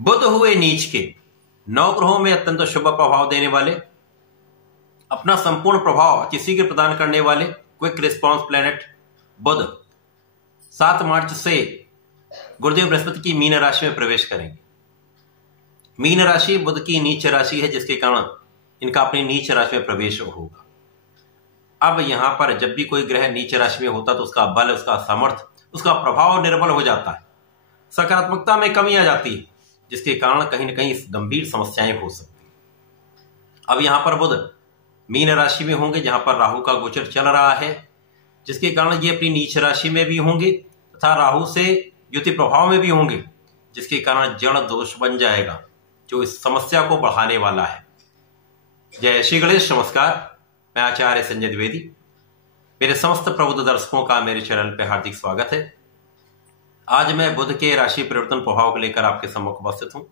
बुध हुए नीच के, नौ ग्रहों में अत्यंत शुभ प्रभाव देने वाले, अपना संपूर्ण प्रभाव किसी के प्रदान करने वाले क्विक रिस्पॉन्स प्लैनेट बुध 7 मार्च से गुरुदेव बृहस्पति की मीन राशि में प्रवेश करेंगे। मीन राशि बुध की नीच राशि है, जिसके कारण इनका अपनी नीच राशि में प्रवेश होगा। अब यहां पर जब भी कोई ग्रह नीच राशि में होता तो उसका बल, उसका सामर्थ्य, उसका प्रभाव निर्बल हो जाता है, सकारात्मकता में कमी आ जाती है, जिसके कारण कहीं ना कहीं गंभीर समस्याएं हो सकती हैं। अब यहां पर बुध मीन राशि में होंगे, जहां पर राहु का गोचर चल रहा है, जिसके कारण ये अपनी नीच राशि में भी होंगे तथा राहु से युति प्रभाव में भी होंगे, जिसके कारण जड़ दोष बन जाएगा, जो इस समस्या को बढ़ाने वाला है। जय श्री गणेश। नमस्कार, मैं आचार्य संजय द्विवेदी। मेरे समस्त प्रबुद्ध दर्शकों का मेरे चैनल पर हार्दिक स्वागत है। आज मैं बुध के राशि परिवर्तन प्रभाव को लेकर आपके सम्मुख उपस्थित हूं।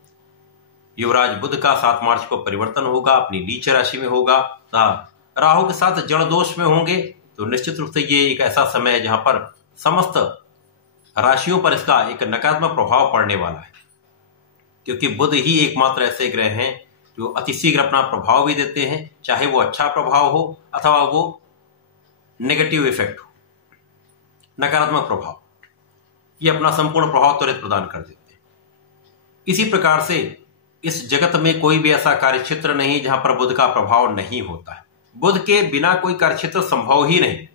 युवराज बुध का 7 मार्च को परिवर्तन होगा, अपनी नीच राशि में होगा, राहु के साथ जड़ दोष में होंगे। तो निश्चित रूप से ये एक ऐसा समय है जहां पर समस्त राशियों पर इसका एक नकारात्मक प्रभाव पड़ने वाला है, क्योंकि बुध ही एकमात्र ऐसे ग्रह हैं जो अतिशीघ्र अपना प्रभाव भी देते हैं, चाहे वो अच्छा प्रभाव हो अथवा वो नेगेटिव इफेक्ट हो, नकारात्मक प्रभाव, ये अपना संपूर्ण प्रभाव त्वरित प्रदान कर देते हैं। इसी प्रकार से इस जगत में कोई भी ऐसा कार्यक्षेत्र नहीं जहां पर बुध का प्रभाव नहीं होता है। बुध के बिना कोई कार्यक्षेत्र संभव ही नहीं,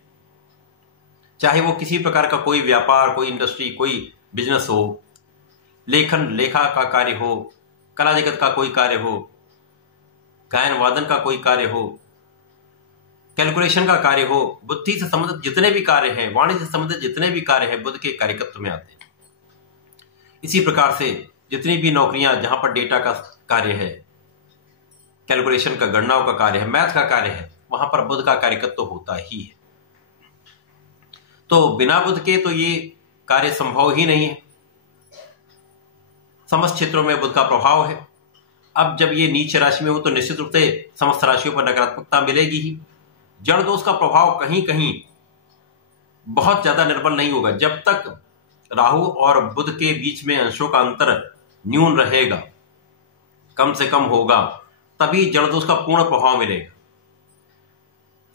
चाहे वो किसी प्रकार का कोई व्यापार, कोई इंडस्ट्री, कोई बिजनेस हो, लेखन लेखा का कार्य हो, कला जगत का कोई कार्य हो, गायन वादन का कोई कार्य हो, कैलकुलेशन का कार्य हो, बुद्धि से संबंधित जितने भी कार्य हैं, वाणी से संबंधित जितने भी कार्य हैं, बुध के कार्यकत्व में आते हैं। इसी प्रकार से जितनी भी नौकरियां जहां पर डेटा का कार्य है, कैलकुलेशन का, गणनाओं का कार्य है, मैथ का कार्य है, वहां पर बुध का कार्यकत्व होता ही है। तो बिना बुध के तो ये कार्य संभव ही नहीं है। समस्त क्षेत्रों में बुध का प्रभाव है। अब जब ये नीच राशि में हो तो निश्चित रूप से समस्त राशियों पर नकारात्मकता मिलेगी ही। जड़ दोष का प्रभाव कहीं कहीं बहुत ज्यादा निर्बल नहीं होगा। जब तक राहु और बुध के बीच में अंशों का अंतर न्यून रहेगा, कम से कम होगा, तभी जड़ दोष का पूर्ण प्रभाव मिलेगा।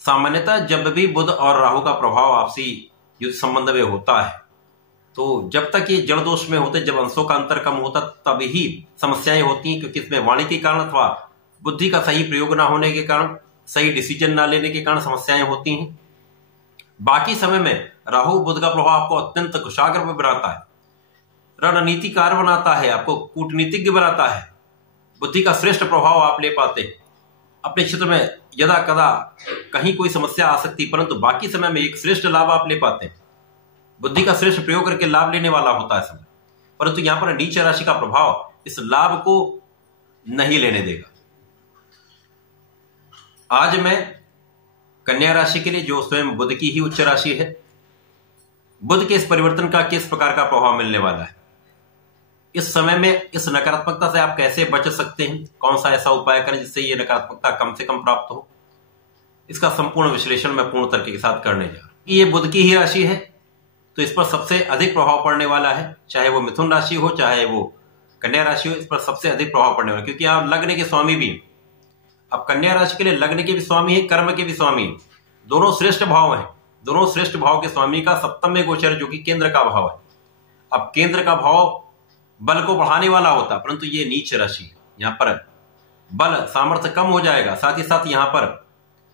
सामान्यतः जब भी बुध और राहु का प्रभाव आपसी युद्ध संबंध में होता है, तो जब तक ये जड़ दोष में होते, जब अंशों का अंतर कम होता, तब ही समस्याएं होती हैं, क्योंकि इसमें वाणी के कारण अथवा बुद्धि का सही प्रयोग ना होने के कारण, सही डिसीजन ना लेने के कारण समस्याएं होती हैं। बाकी समय में राहु बुध का प्रभाव आपको अत्यंत कुशाग्र में बनाता है, रणनीतिकार बनाता है, आपको कूटनीतिज्ञ बनाता है, बुद्धि का श्रेष्ठ प्रभाव आप ले पाते हैं। अपने क्षेत्र में यदा कदा कहीं कोई समस्या आ सकती, परंतु बाकी समय में एक श्रेष्ठ लाभ आप ले पाते हैं। बुद्धि का श्रेष्ठ प्रयोग करके लाभ लेने वाला होता है समय, परंतु यहां पर नीच राशि का प्रभाव इस लाभ को नहीं लेने देगा। आज मैं कन्या राशि के लिए, जो स्वयं बुध की ही उच्च राशि है, बुध के इस परिवर्तन का किस प्रकार का प्रभाव मिलने वाला है, इस समय में इस नकारात्मकता से आप कैसे बच सकते हैं, कौन सा ऐसा उपाय करें जिससे ये नकारात्मकता कम से कम प्राप्त हो, इसका संपूर्ण विश्लेषण मैं पूर्ण तरीके के साथ करने जा रहा हूं। ये बुध की ही राशि है, तो इस पर सबसे अधिक प्रभाव पड़ने वाला है, चाहे वो मिथुन राशि हो, चाहे वो कन्या राशि हो, इस पर सबसे अधिक प्रभाव पड़ने वाला है, क्योंकि आप लग्न के स्वामी भी हैं। अब कन्या राशि के लिए लग्न के भी स्वामी है, कर्म के भी स्वामी है, दोनों श्रेष्ठ भाव हैं। दोनों श्रेष्ठ भाव के स्वामी का सप्तम में गोचर, जो कि केंद्र का भाव है। अब केंद्र का भाव बल को बढ़ाने वाला होता, परंतु ये नीच राशि है, यहाँ पर बल सामर्थ्य कम हो जाएगा, साथ ही साथ यहाँ पर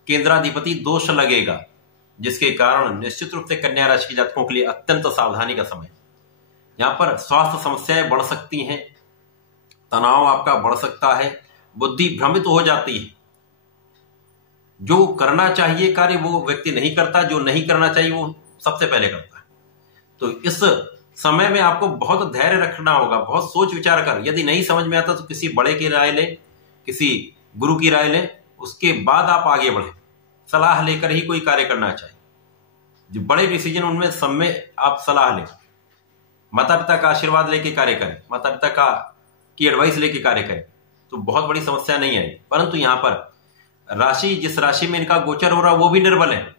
केंद्राधिपति दोष लगेगा, जिसके कारण निश्चित रूप से कन्या राशि के जातकों के लिए अत्यंत सावधानी का समय। यहाँ पर स्वास्थ्य समस्याएं बढ़ सकती हैं, तनाव आपका बढ़ सकता है, बुद्धि भ्रमित हो जाती है। जो करना चाहिए कार्य वो व्यक्ति नहीं करता, जो नहीं करना चाहिए वो सबसे पहले करता है। तो इस समय में आपको बहुत धैर्य रखना होगा, बहुत सोच विचार कर, यदि नहीं समझ में आता तो किसी बड़े की राय लें, किसी गुरु की राय लें, उसके बाद आप आगे बढ़ें। सलाह लेकर ही कोई कार्य करना चाहिए। जो बड़े डिसीजन, उनमें सब में आप सलाह लें, माता पिता का आशीर्वाद लेके कार्य करें, माता पिता की एडवाइस लेके कार्य करें, तो बहुत बड़ी समस्या नहीं आएगी। परंतु यहाँ पर राशि, जिस राशि में इनका गोचर हो रहा है, वो भी निर्बल है,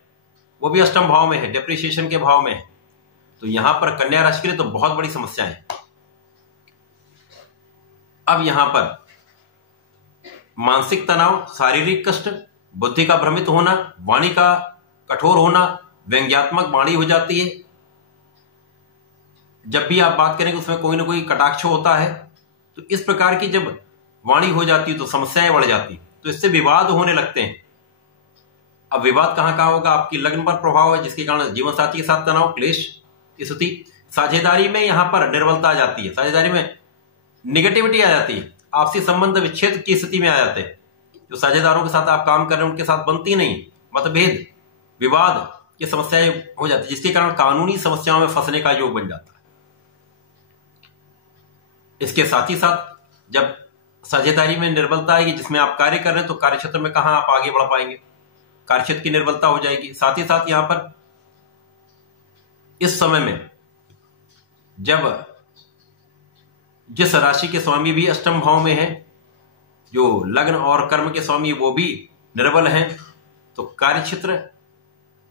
वो भी अष्टम भाव में है, डेप्रिसिएशन के भाव में है। तो यहां पर कन्या राशि के लिए तो बहुत बड़ी समस्या है। अब यहां पर मानसिक तनाव, शारीरिक कष्ट, बुद्धि का भ्रमित होना, वाणी का कठोर होना, व्यंग्यात्मक वाणी हो जाती है। जब भी आप बात करेंगे उसमें कोई ना कोई कटाक्ष होता है। तो इस प्रकार की जब वाणी हो जाती है तो समस्याएं बढ़ जाती, तो इससे विवाद होने लगते हैं। अब विवाद कहां होगा? आपकी लग्न पर प्रभाव है, जिसके कारण जीवन साथी के साथ तनाव, क्लेश की स्थिति। साझेदारी में यहां पर निर्बलता आ जाती है, साझेदारी में निगेटिविटी आ जाती है, आपसी संबंध विच्छेद की स्थिति में आ जाते हैं। जो साझेदारों के साथ आप काम कर रहे हैं उनके साथ बनती नहीं, मतभेद, विवाद की समस्याएं हो जाती है, जिसके कारण कानूनी समस्याओं में फंसने का योग बन जाता है। इसके साथ ही साथ जब साझेदारी में निर्बलता आएगी, जिसमें आप कार्य कर रहे हैं, तो कार्य क्षेत्र में कहां आप आगे बढ़ पाएंगे? कार्य क्षेत्र की निर्बलता हो जाएगी। साथ ही साथ यहां पर इस समय में जब जिस राशि के स्वामी भी अष्टम भाव में है, जो लग्न और कर्म के स्वामी वो भी निर्बल हैं, तो कार्य क्षेत्र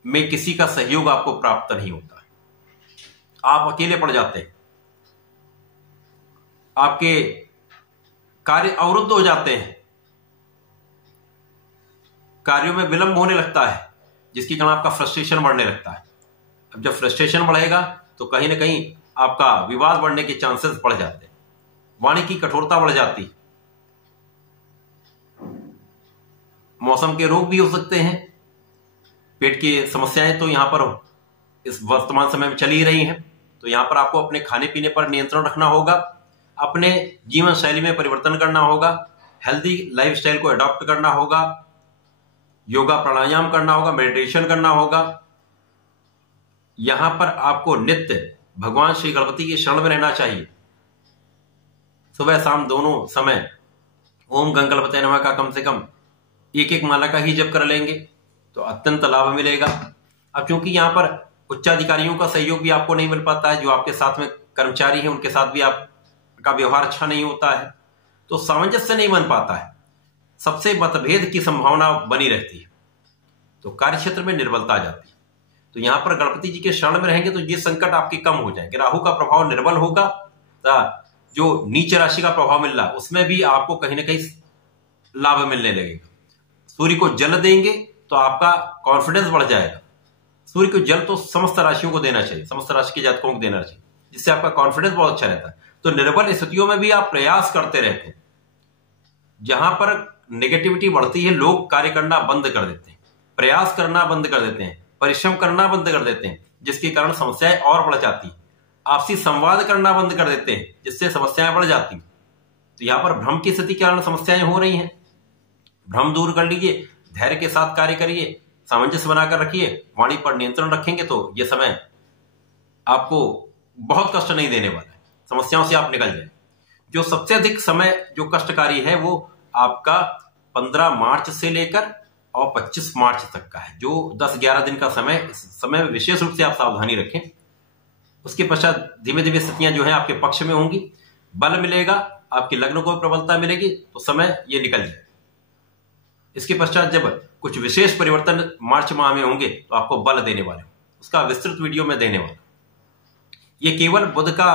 में किसी का सहयोग आपको प्राप्त नहीं होता, आप अकेले पड़ जाते हैं, आपके कार्य अवरुद्ध हो जाते हैं, कार्यों में विलंब होने लगता है, जिसके कारण आपका फ्रस्ट्रेशन बढ़ने लगता है। अब जब फ्रस्ट्रेशन बढ़ेगा तो कहीं ना कहीं आपका विवाद बढ़ने के चांसेस बढ़ जाते हैं, वाणी की कठोरता बढ़ जाती, मौसम के रोग भी हो सकते हैं, पेट की समस्याएं तो यहां पर इस वर्तमान समय में चली ही रही हैं। तो यहां पर आपको अपने खाने पीने पर नियंत्रण रखना होगा, अपने जीवन शैली में परिवर्तन करना होगा, हेल्दी लाइफस्टाइल को अडॉप्ट करना होगा, योगा प्राणायाम करना होगा, मेडिटेशन करना होगा। यहां पर आपको नित्य भगवान श्री गणपति की शरण में रहना चाहिए। सुबह शाम दोनों समय ओम गंगणपतये नमः का कम से कम एक एक माला का ही जप कर लेंगे तो अत्यंत लाभ मिलेगा। अब क्योंकि यहां पर उच्चाधिकारियों का सहयोग भी आपको नहीं मिल पाता है, जो आपके साथ में कर्मचारी हैं उनके साथ भी आपका व्यवहार अच्छा नहीं होता है, तो सामंजस्य नहीं बन पाता है, सबसे मतभेद की संभावना बनी रहती है, तो कार्य क्षेत्र में निर्बलता आ जाती है। तो यहां पर गणपति जी के शरण में रहेंगे तो ये संकट आपके कम हो जाएंगे। राहु का प्रभाव निर्बल होगा, जो नीच राशि का प्रभाव मिल रहा है उसमें भी आपको कहीं ना कहीं लाभ मिलने लगेगा। सूर्य को जल देंगे तो आपका कॉन्फिडेंस बढ़ जाएगा। सूर्य को जल तो समस्त राशियों को देना चाहिए, समस्त राशि के जातकों को देना चाहिए, जिससे आपका कॉन्फिडेंस बहुत अच्छा रहता है। तो निर्बल स्थितियों में भी आप प्रयास करते रहते हैं। जहां पर नेगेटिविटी बढ़ती है, लोग कार्य करना बंद कर देते हैं, प्रयास करना बंद कर देते हैं, परिश्रम करना बंद कर देते हैं, जिसके कारण समस्याएं और बढ़ जाती है। आपसी संवाद करना बंद कर देते हैं, जिससे समस्याएं बढ़ जाती। तो यहां पर भ्रम की स्थिति के कारण समस्याएं हो रही हैं। भ्रम दूर कर लीजिए, धैर्य के साथ कार्य करिए, सामंजस्य बनाकर रखिए, वाणी पर नियंत्रण रखेंगे तो यह समय आपको बहुत कष्ट नहीं देने वाला है, समस्याओं से आप निकल जाए। जो सबसे अधिक समय जो कष्टकारी है वो आपका 15 मार्च से लेकर और 25 मार्च तक का है, जो 10-11 दिन का समय, इस समय में विशेष रूप से आप सावधानी रखें। उसके पश्चात धीमे धीमे स्थितियां जो है आपके पक्ष में होंगी, बल मिलेगा, आपकी लग्न को प्रबलता मिलेगी, तो समय ये निकल जाए। इसके पश्चात जब कुछ विशेष परिवर्तन मार्च माह में होंगे तो आपको बल देने वाले, उसका विस्तृत वीडियो में देने वाला। ये केवल बुध का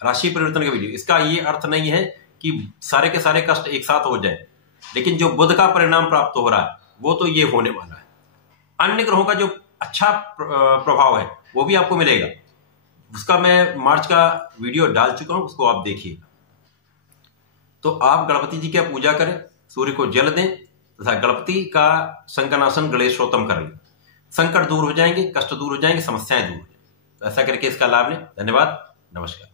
राशि परिवर्तन का वीडियो, इसका ये अर्थ नहीं है कि सारे के सारे कष्ट एक साथ हो जाए, लेकिन जो बुध का परिणाम प्राप्त हो रहा है वो तो ये होने वाला है। अन्य ग्रहों का जो अच्छा प्रभाव है वो भी आपको मिलेगा, उसका मैं मार्च का वीडियो डाल चुका हूं, उसको आप देखिए। तो आप गणपति जी की पूजा करें, सूर्य को जल दें तथा गणपति का संकनासन गणेशोत्तम करें, संकट दूर हो जाएंगे, कष्ट दूर हो जाएंगे, समस्याएं दूर हो जाएंगे। तो ऐसा करके इसका लाभ लें। धन्यवाद, नमस्कार।